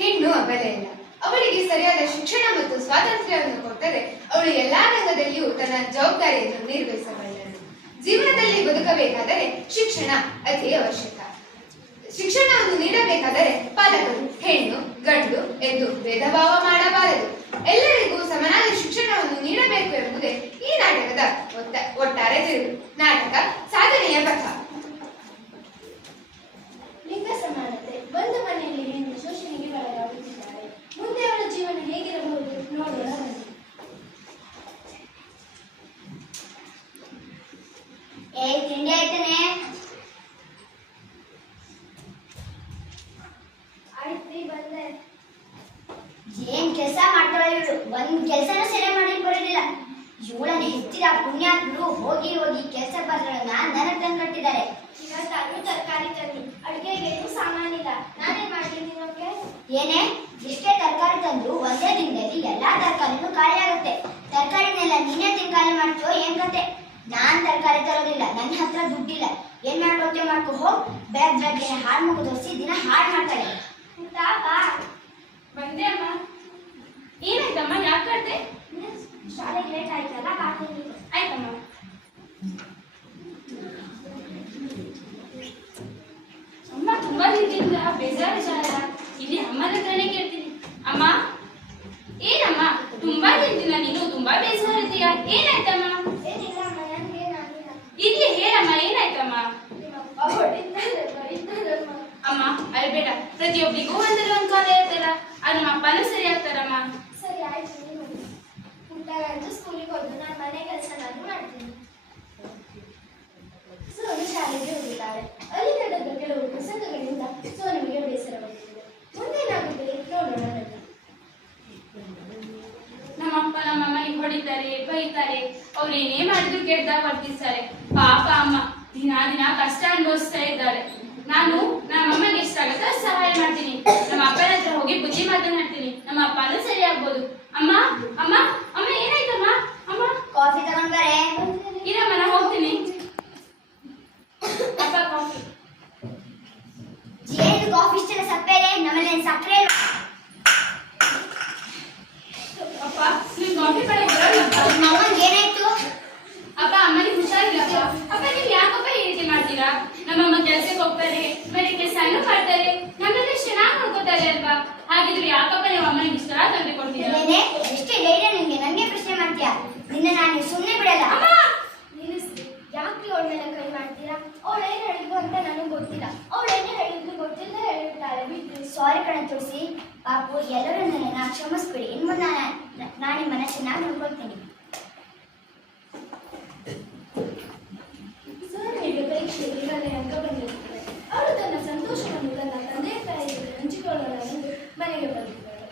ಹೆಣ್ಣು ಅಬಲೆ ಇಲ್ಲ. ಅವಳಿಗೆ ಸರಿಯಾದ ಶಿಕ್ಷಣ ಮತ್ತು ಸ್ವಾತಂತ್ರ್ಯವನ್ನು ಕೊಟ್ಟರೆ ಅವಳು ಎಲ್ಲಾ ರಂಗದಲ್ಲಿಯೂ ತನ್ನ ಜವಾಬ್ದಾರಿಯನ್ನು ನಿರ್ವಹಿಸಬಲ್ಲಳು. ಜೀವನದಲ್ಲಿ ಬದುಕಬೇಕಾದರೆ ಶಿಕ್ಷಣ ಅತಿ ಅವಶ್ಯಕ. ಶಿಕ್ಷಣವನ್ನು ನೀಡಬೇಕಾದರೆ ಪಾಲಕರು ಹೆಣ್ಣು ಗಂಡು ಎಂದು ಭೇದ ಭಾವ ಮಾಡಬಾರದು. ಎಲ್ಲರಿಗೂ ಸಮನಾದ ಶಿಕ್ಷಣವನ್ನು ನೀಡಬೇಕು ಎಂಬುದೇ ಈ ನಾಟಕದ ಒಟ್ಟಾರೆ ತಿರುಳು. ನಾಟಕ ಸಾಧನೆಯ ಪಥ. ಲಿಂಗ ಸಮಾನತೆ. ಒಂದು ಮನೆಯಲ್ಲಿ ಹೆಣ್ಣು ಶೋಷಣೆಗೆ ಒಳಗಾಗುತ್ತಿದ್ದಾರೆ. ಮುಂದೆ ಅವಳ ಜೀವನ ಹೇಗಿರಬಹುದು ನೋಡೋಣ ಬನ್ನಿ. ತಿಂಡಿ ಆಯ್ತಾನೆ? ಆಯ್ತ್ರಿ, ಬಂದೆ. ಏನ್ ಕೆಲಸ ಮಾಡ್ತಾಳ ಇವಳು? ಒಂದ್ ಕೆಲ್ಸನೂ ಸರಿ ಮಾಡಿ ಬರೋದಿಲ್ಲ. ಇವಳನ್ನ ಹೆಚ್ಚಿದ ಪುಣ್ಯಾತ್ಮರು ಹೋಗಿ ಹೋಗಿ ಕೆಲಸ ಪತ್ರಗಳನ್ನ ನನಗ್ ತಂದು ಕಟ್ಟಿದ್ದಾರೆ. ಇವತ್ತಾದ್ರೂ ತರಕಾರಿ ತನ್ನಿ, ಅಡುಗೆಗೇನು ಸಾಮಾನಿಲ್ಲ. ನಾನೇನ್ ಮಾಡ್ತೀನಿ ನಮ್ಗೆ? ಏನೇ ಇಷ್ಟೇ ತರಕಾರಿ ತಂದು ಒಂದೇ ದಿನದಲ್ಲಿ ಎಲ್ಲಾ ತರಕಾರಿನೂ ಖಾಲಿ ಆಗುತ್ತೆ. ತರಕಾರಿನೆಲ್ಲ ನೀನೇ ತಿನ್ ಖಾಲಿ ಮಾಡ್ತೀವೋ ಏನ್ ಕತೆ? ನಾನ್ ತರಕಾರಿ ತರೋದಿಲ್ಲ, ನನ್ನ ಹತ್ರ ದುಡ್ಡಿಲ್ಲ. ಏನ್ ಮಾಡ್ಕೊಳ್ತೇವೆ ಮಾಡ್ಕೊ ಹೋಗ್. ಬೆಳಗ್ಗೆ ಹಾಳು ಮುಗು ತೋರಿಸಿ ದಿನ ಹಾಳು ಮಾಡ್ತಾಳೆ. ಬಾ. ಬಂದೆ ಅಮ್ಮ. ಏನಾಯ್ತಮ್ಮ, ಯಾಕೆ ಕರ್ದೆ? ಶಾಲೆಗೆ ಲೇಟ್ ಆಯ್ತಲ್ಲ, ಹಾಕೊಂಡು. ಆಯ್ತಮ್ಮ. ಅಮ್ಮ ತುಂಬಾ ದಿನದಿಂದ ಬೇಜಾರಿಲ್ಲ. ಇಲ್ಲಿ ಅಮ್ಮನ ಹತ್ರನೇ ಕೇಳ್ತೀನಿ. ಅಮ್ಮ, ಏನಮ್ಮ ತುಂಬಾ ದಿನದಿಂದ ನೀನು ತುಂಬಾ ಬೇಜಾರಿದ್ದೀಯಾ? ಏನಾಯ್ತಮ್ಮ? ಏನಿಲ್ಲ ಅಮ್ಮ, ನನಗೇನಾಗಿಲ್ಲ. ಇಲ್ಲಿ ಹೇಳಮ್ಮ, ಏನಾಯ್ತಮ್ಮ? ಅಮ್ಮ ಅಲ್ಬೇಡ, ಪ್ರತಿಯೊಬ್ಬರಿಗೂ ಒಂದಲ್ಲ ಒಂದು ಕಾಲ ಇರ್ತಲ್ಲ. ಅದು ನಮ್ಮ ಅಪ್ಪನೂ ಸರಿ ಆಗ್ತಾರಮ್ಮ. ಸರಿ ಆಯ್ತು, ನೀನು ಊಟಗಂತೂ ಸ್ಕೂಲಿಗೆ ಹೋದ್ರು, ನಾನು ಮನೆ ಕೆಲಸ ನಾನು ಮಾಡ್ತೀನಿ. ಸೋನು ಶಾಲೆಗೆ ಹೋಗಿದ್ದಾರೆ. ಅಲ್ಲಿ ನಡೆದ ಕೆಲವು ಪ್ರಸಂಗಗಳಿಂದ ಸೋನುವಿಗೆ ಬೇಸರ ಬಂದಿದೆ. ಮುಂದೇನಾಗುತ್ತೆ ನೋಡೋಣ. ನಮ್ಮಪ್ಪ ನಮ್ಮಮ್ಮ ಈಗ ಹೊಡಿತಾರೆ, ಬೈತಾರೆ. ಅವ್ರೇನೇ ಮಾಡಿದ್ರು ಕೆಟ್ಟದಾಗ ವರ್ತಿಸ್ತಾರೆ. ಪಾಪ ಅಮ್ಮ ದಿನ ದಿನ ಕಷ್ಟ ಅನುಭವಿಸ್ತಾ ಇದ್ದಾರೆ. ನಾನು ನಮ್ಮಮ್ಮಗೆ ಇಷ್ಟ ಆಗುತ್ತೆ ಸಹಾಯ ಮಾಡ್ತೀನಿ. ನಮ್ಮ ಅಪ್ಪನ ಹತ್ರ ಹೋಗಿ ಬುದ್ಧಿ ಮಾತನಾಡ್ತೀನಿ. ನಮ್ಮ ಅಪ್ಪನೂ ಸರಿ ಆಗ್ಬೋದು. ಅಮ್ಮ ಅಮ್ಮ ಅಮ್ಮ ಏನಾಯ್ತಮ್ಮ? ಅಮ್ಮ ಕಾಫಿ ತಗೊಂಡ್ಬಾರೆ. ಇರಮ್ಮ, ನಾ ಹೋಗ್ತೀನಿ. ಅಪ್ಪ ಕಾಫಿ. ಏನು ಕಾಫಿ ಇಷ್ಟೆಲ್ಲ ಸಪ್ಪೆ ಇದೆ? ನಮ್ಮಲ್ಲಿ ಸಕ್ಕರೆ ಇಲ್ಲ. ಅಪ್ಪ ನಿಮ್ ಕಾಫಿ ಕಡೆ ಬರೋಲ್ಲಪ್ಪ. ನಮ್ಮಂಗೆ ಏನಾಯ್ತು? ಅಪ್ಪ ಅಮ್ಮನಿಗೆ ಹುಷಾರಿಲ್ಲಪ್ಪ. ಅಪ್ಪ ನೀವು ಯಾಕಪ್ಪ ಈ ರೀತಿ ಮಾಡ್ತೀರಾ? ನಮ್ಮಮ್ಮ ಕೆಲ್ಸಕ್ಕೆ ಹೋಗ್ತಾರೆ, ಮನೆ ಕೆಲಸನೂ ಮಾಡ್ತಾರೆ, ನಮ್ಮನ್ನ ಚೆನ್ನಾಗಿ ನೋಡ್ಕೋತಾರೆ ಅಲ್ವಾ? ಹಾಗಿದ್ರೆ ಯಾಕಪ್ಪ ನೀವು ಅಮ್ಮನಿಗೆ ಇಷ್ಟ ತಂದು ಕೊಡ್ತೀರಾ? ಎಷ್ಟೇ ಧೈರ್ಯ ನಿಮ್ಗೆ ನನಗೆ ಪ್ರಶ್ನೆ ಮಾಡ್ತೀಯಾ? ನಿನ್ನ ನಾನು ಸುಮ್ಮನೆ ಬಿಡಲ್ಲ. ಅಮ್ಮ ನಿಲ್ಲಿಸಿ, ಯಾಕೆ ಅವಳ ಮೇಲೆ ಕೈ ಮಾಡ್ತೀರಾ? ಅವಳು ಏನ್ ಹೇಳಿದ್ರು ಅಂತ ನನಗೆ ಗೊತ್ತಿಲ್ಲ. ಅವಳು ಏನೇ ಹೇಳಿದ್ರು ಗೊತ್ತಿಲ್ಲ ಹೇಳಿರ್ತಾಳೆ. ಬಿಟ್ಟು ಸಾರಿ ಕಣ ತುಳಸಿ. ಪಾಪು ಎಲ್ಲರೂ ನನ್ನ ಕ್ಷಮಿಸ್ಬಿಡಿ. ಇನ್ನು ಮುಂದೆ ನಾನು ನಿಮ್ಮನ್ನ ಚೆನ್ನಾಗಿ ನೋಡ್ಕೊಳ್ತೀನಿ. ಸೋನಿಗೆ ಪರೀಕ್ಷೆಯಲ್ಲಿ ಒಳ್ಳೆಯ ಅಂಕ ಬಂದಿರುತ್ತದೆ. ಅವಳು ತನ್ನ ಸಂತೋಷವನ್ನು ತನ್ನ ತಂದೆ ತಾಯಿಗೆ ಹಂಚಿಕೊಳ್ಳೋಣ ಎಂದು ಮನೆಗೆ ಬಂದಿದ್ದಾಳೆ.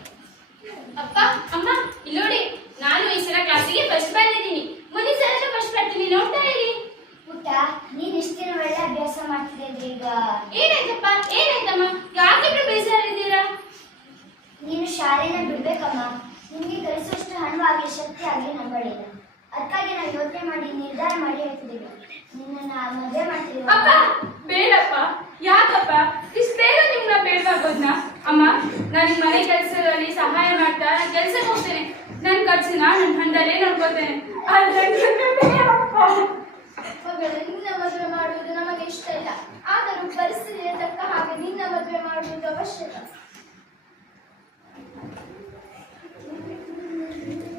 ಅಪ್ಪ ಅಮ್ಮ ಇಲ್ಲಿ ನೋಡಿ, ನಾನು ಈ ಸಲ ಕ್ಲಾಸಿಗೆ ಫಸ್ಟ್ ಬಂದಿದ್ದೀನಿ. ಮುಂದಿನ ಸಲ ಫಸ್ಟ್ ಬರ್ತೀನಿ, ನೋಡ್ತಾ ಇರಿ. ಪುಟ್ಟ, ನೀನ್ ಇಷ್ಟಿನ ಒಳ್ಳೆ ಅಭ್ಯಾಸ ಮಾಡ್ತಿದ್ದೆ. ಈಗ ಏನಾಯ್ತಪ್ಪ? ಏನಾಯ್ತಮ್ಮ? ಯಾಕಿಬ್ರು ಬೇಜಾರಿದ್ದೀರಾ? ನೀನು ಶಾಲೆನ ಬಿಡ್ಬೇಕಮ್ಮ. ನಿಮ್ಗೆ ಕಲಿಸುವಷ್ಟು ಹಣವಾಗಲಿ ಶಕ್ತಿ ಆಗಲಿ ನಂಬಳಿಲ್ಲ. ಅದಕ್ಕಾಗಿ ನಾವು ಯೋಚನೆ ಮಾಡಿ ನಿರ್ಧಾರ ಮಾಡಿ ಹೇಳ್ತಿದ್ದೀವಿ, ನಿನ್ನ ಮದುವೆ ಮಾಡ್ತೀವಿ. ಅಪ್ಪ ಬೇಡಪ್ಪ. ಯಾಕಪ್ಪ ಇಷ್ಟು ಬೇಗ ನಿಮ್ನ ಬೇಡವಾಗೋದ್ನ? ಅಮ್ಮ, ನಾನು ಮನೆ ಕೆಲಸದಲ್ಲಿ ಸಹಾಯ ಮಾಡ್ತಾ ಕೆಲ್ಸಕ್ಕೆ ಹೋಗ್ತೇನೆ. ನನ್ನ ಖರ್ಚನ್ನ ನನ್ನ ಹಂಡಲ್ಲೇ ನೋಡ್ಕೋತೇನೆ. ನಿನ್ನ ಮದುವೆ ಮಾಡುವುದು ನಮಗೆ ಇಷ್ಟ ಇಲ್ಲ. ಆದರೂ ಪರಿಸ್ಥಿತಿಗೆ ತಕ್ಕ ಹಾಗೆ ನಿನ್ನ ಮದುವೆ ಮಾಡುವುದು ಅವಶ್ಯಕ.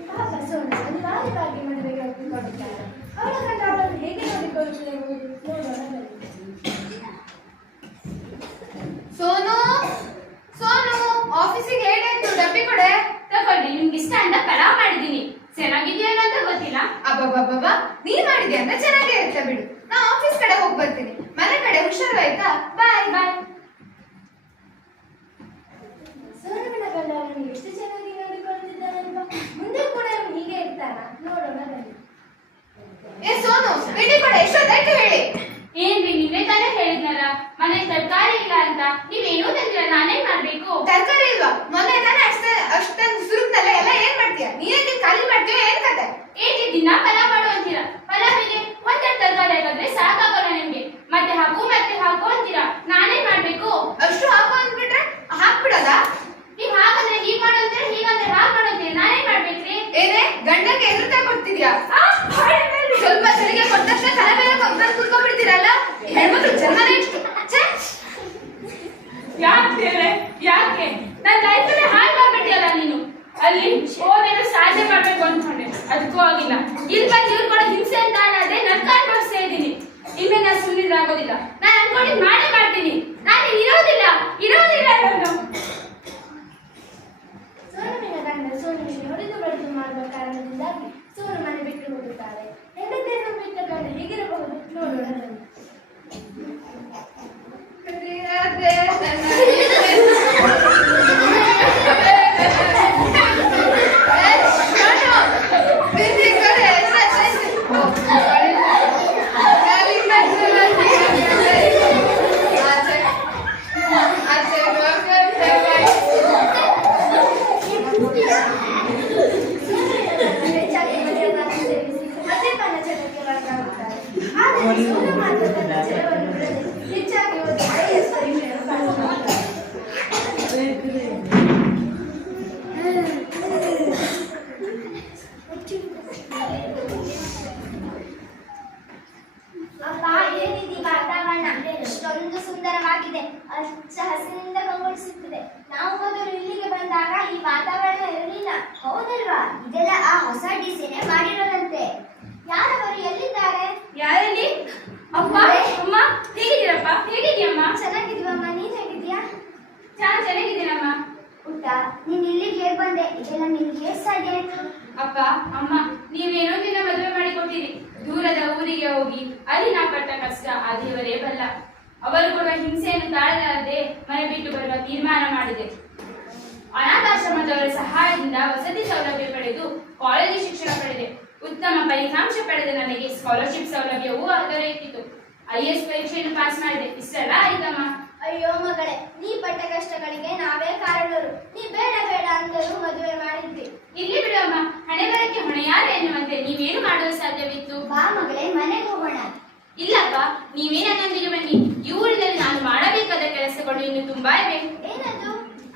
ಪಾಪ ಸೋನು ಅನಿವಾರ್ಯವಾಗಿ ಮದುವೆಗೆ ಒಪ್ಪಿಕೊಂಡಿದ್ದಾರೆ. ಅವಳ ಗಂಡ ಅವಳನ್ನು ಹೇಗೆ ನೋಡಿಕೊಳ್ಳುತ್ತದೆ ಎಂಬುದು ನೋಡೋಣ ಬನ್ನಿ. ಸೋನು ಸೋನು, ಆಫೀಸಿಗೆ ಲೇಟ್ ಆಯ್ತು, ಡಬ್ಬಿ ಕೊಡೆ. ತಗೊಳ್ಳಿ, ನಿಮ್ಗೆ ಇಷ್ಟ ಅಂತ ಪಲಾವ್ ಮಾಡಿದ್ದೀನಿ. ಚೆನ್ನಾಗಿದೆಯೋ ಅಂತ ಗೊತ್ತಿಲ್ಲ. ಅಬ್ಬಬ್ಬಬ್ಬ, ನೀ ಮಾಡಿದ್ಯಾ ಅಂತ ಚೆನ್ನಾಗೇ ಇರುತ್ತೆ ಬಿಡು. ನಾ ಆಫೀಸ್ ಕಡೆ ಹೋಗಿ ಬರ್ತೀನಿ. ಮನೆ ಕಡೆ ಹುಷಾರು ಆಯ್ತಾ? ಬಾಯ್ ಬಾಯ್. ಸೋನುವಿನ ಗಂಡ ಅವನು ಎಷ್ಟು ಚೆನ್ನಾಗಿ ನೋಡಿಕೊಳ್ಳುತ್ತಿದ್ದಾನಲ್ವಾ? ಮುಂದೆ ಕೂಡ ಅವನು ಹೀಗೆ ಇರ್ತಾನ? ನೋಡೋಣ ಬನ್ನಿ. ಏ ಸೋನು, ತಿಂಡಿ ಕೊಡೆ. ಎಷ್ಟೊತ್ತಾಯ್ತು ಹೇಳಿ? ಏನ್ರಿ, ನೀವೇ ತಾನೇ ಹೇಳಿದ್ನಲ್ಲ ಮನೆ ತರಕಾರಿ ಇಲ್ಲ ಅಂತ. ನೀವೇನೂ ತಂದಿಲ್ಲ, ನಾನೇನ್ ಮಾಡ್ಬೇಕು? ತರಕಾರಿ ಇಲ್ವಾ? ಮೊನ್ನೆ ತಾನೇ ಅಷ್ಟೊಂದು ಸುರುಕ್ನಲ್ಲ, ಎಲ್ಲ ಏನ್ ಮಾಡ್ತೀಯ? ನೀನೇ ಖಾಲಿ ಮಾಡ್ತೀಯ? ಏನ್ ಕತೆ? ಏಕೆ ದಿನ ಪಲಾವ್ ಮಾಡು ಅಂತೀರಾ? ಪಲಾವಿಗೆ ಒಂದೆರಡು ತರಕಾರಿ ಹಾಕಿದ್ರೆ ಸಾಕಾಗಲ್ಲ ನಿಮ್ಗೆ. ಮತ್ತೆ ಹಾಕು ಅಂತೀರಾ, ನಾನೇನ್ ಮಾಡ್ಬೇಕು? ಅಷ್ಟು ಮದ್ಯಪಾನ ಚಟಕ್ಕೆ ಒಳಗಾಗುತ್ತಾರೆ. ಆದರೆ ಸೋಲು ಮಾತ್ರ ತನ್ನ ಛಲವನ್ನು ಬಿಡದೆ ಹೆಚ್ಚಾಗಿ ಓದಿ IAS ಪರೀಕ್ಷೆಯನ್ನು ಪಾಸ್ ಮಾಡುತ್ತಾರೆ. ಅಪ್ಪ, ಏನಿದೆ ಈ ವಾತಾವರಣ? ಎಷ್ಟೊಂದು ಸುಂದರವಾಗಿದೆ. ಹಚ್ಚ ಹಸಿರಿನಿಂದ ಕಂಗೊಳಿಸುತ್ತಿದೆ. ನಾವು ಮೊದಲು ಇಲ್ಲಿಗೆ ಬಂದಾಗ ಈ ವಾತಾವರಣ ಇರಲಿಲ್ಲ. ಹೌದಲ್ವಾ? ಇದೆಲ್ಲ ಆ ಹೊಸ ಡಿಸೈನ್ ಮಾಡಿರೋದಂತೆ. ಯಾರವರು? ಎಲ್ಲಿದ್ದಾರೆ? ಯಾರಲ್ಲಿ? ಅಪ್ಪ ಅಮ್ಮ ಹೇಗಿದ್ದೀರಪ್ಪ? ಹೇಗಿದ್ಯಮ್ಮ? ಚೆನ್ನಾಗಿದ್ವಮ್ಮ, ನೀನ್ ಹೇಗಿದ್ಯಾ? ಚೆನ್ನಾಗಿದ್ದೀನಮ್ಮ. ಪುಟ್ಟ, ನೀನ್ ಇಲ್ಲಿಗೆ ಹೇಗ್ ಬಂದೆ? ಇದೆಲ್ಲ ನಿನ್ಗೆ ಹೇಗ್ ಸಾಧ್ಯ ಆಯ್ತು? ಅಪ್ಪ ಅಮ್ಮ ನೀವೇನೋ ದಿನ ಮದುವೆ ಮಾಡಿಕೊಟ್ಟಿರಿ. ದೂರದ ಊರಿಗೆ ಹೋಗಿ ಅಲ್ಲಿ ನಾ ಪಟ್ಟ ಕಷ್ಟ ಆ ದೇವರೇ ಬಲ್ಲ. ಅವರು ಕೊಡುವ ಹಿಂಸೆಯನ್ನು ತಾಳಲಾರದೆ ಮನೆ ಬಿಟ್ಟು ಬರುವ ತೀರ್ಮಾನ ಮಾಡಿದೆ. ಅನಾಥಾಶ್ರಮದವರ ಸಹಾಯದಿಂದ ವಸತಿ ಸೌಲಭ್ಯ ಪಡೆದು ಕಾಲೇಜು ಶಿಕ್ಷಣ ಪಡೆದೆ. ಉತ್ತಮ ಫಲಿತಾಂಶ ಪಡೆದ ನನಗೆ ಸ್ಕಾಲರ್ಶಿಪ್ ಸೌಲಭ್ಯವೂ ದೊರೆಯಿತು. IAS ಪರೀಕ್ಷೆಯನ್ನು ಪಾಸ್ ಮಾಡಿದೆ. ಇಷ್ಟೆಲ್ಲ ಆಯ್ತಮ್ಮ. ಅಯ್ಯೋ ಮಗಳೇ, ನೀ ಪಟ್ಟ ಕಷ್ಟಗಳಿಗೆ ನಾವೇ ಕಾರಣರು. ನೀ ಬೇಡ ಬೇಡ ಅಂದರೂ ಮದುವೆ ಮಾಡಿದ್ವಿ. ಇಲ್ಲಿ ಬಿಡಮ್ಮ, ಹಣೆ ಬರಕ್ಕೆ ಹೊಣೆಯಾರ ಎನ್ನುವಂತೆ ನೀವೇನು ಮಾಡಲು ಸಾಧ್ಯವಿತ್ತು? ಬಾ ಮಗಳೇ, ಮನೆಗೆ ಹೋಗೋಣ. ಇಲ್ಲಪ್ಪ, ನೀವೇ ನನ್ನೊಂದಿಗೆ ಬನ್ನಿ. ಈ ಊರಿನಲ್ಲಿ ನಾನು ಮಾಡಬೇಕಾದ ಕೆಲಸಗಳು ಇನ್ನು ತುಂಬಾ ಇವೆ. ಏನದು?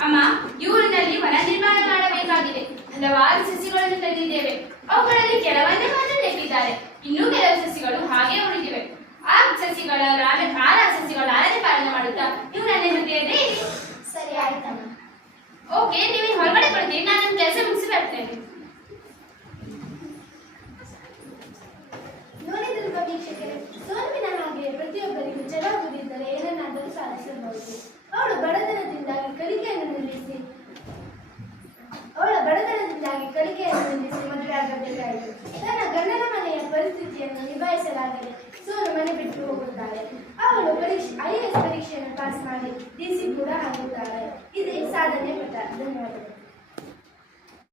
ಅಮ್ಮ, ಈ ಊರಿನಲ್ಲಿ ವನ ನಿರ್ಮಾಣ ಮಾಡಬೇಕಾಗಿದೆ. ಹಲವಾರು ಸಸಿಗಳನ್ನು ತೆಗೆದಿದ್ದೇವೆ. ಅವುಗಳಲ್ಲಿ ಕೆಲವನ್ನೇ ಮಾತ್ರ ನೆಟ್ಟಿದ್ದಾರೆ. ಇನ್ನೂ ಕೆಲವು ಸಸಿಗಳು ಹಾಗೆ ಉಳಿದಿವೆ. ಆ ಸಸಿಗಳ ಆರನೇ ಪಾಲನೆ ಮಾಡುತ್ತಾ ನೀವು ನನ್ನ ಜೊತೆಯಲ್ಲೇ ಇರಿ. ಸರಿ ಆಯ್ತಮ್ಮ. ಓಕೆ, ನೀವು ಹೊರಗಡೆ ಕೊಡ್ತೀರಿ. ನಾನು ನನ್ನ ಕೆಲಸ ಮುಗಿಸಿ ಬರ್ತೇನೆ. ನೋಡಿದಲ್ವ ವೀಕ್ಷಕರೇ, ಸೋನುವಿನ ಹಾಗೆ ಪ್ರತಿಯೊಬ್ಬರಿಗೂ ಛಲ ಹೊಂದಿದ್ದರೆ ಏನನ್ನಾದರೂ ಸಾಧಿಸಬಹುದು. ಅವಳು ಬಡತನದಿಂದಾಗಿ ಕಲಿಕೆಯನ್ನು ನಿಲ್ಲಿಸಿ ಮದುವೆ ಆಗಬೇಕಾಯಿತು. ತನ್ನ ಗಂಡನ ಮನೆಯ ಪರಿಸ್ಥಿತಿಯನ್ನು ನಿಭಾಯಿಸಲಾಗದೆ ಸೋನು ಮನೆ ಬಿಟ್ಟು ಹೋಗುತ್ತಾಳೆ. ಅವಳು IAS ಪರೀಕ್ಷೆಯನ್ನು ಪಾಸ್ ಮಾಡಿ DC ಕೂಡ ಆಗುತ್ತಾಳೆ. ಇದೇ ಸಾಧನೆ ಪಥ. ಧನ್ಯವಾದಗಳು.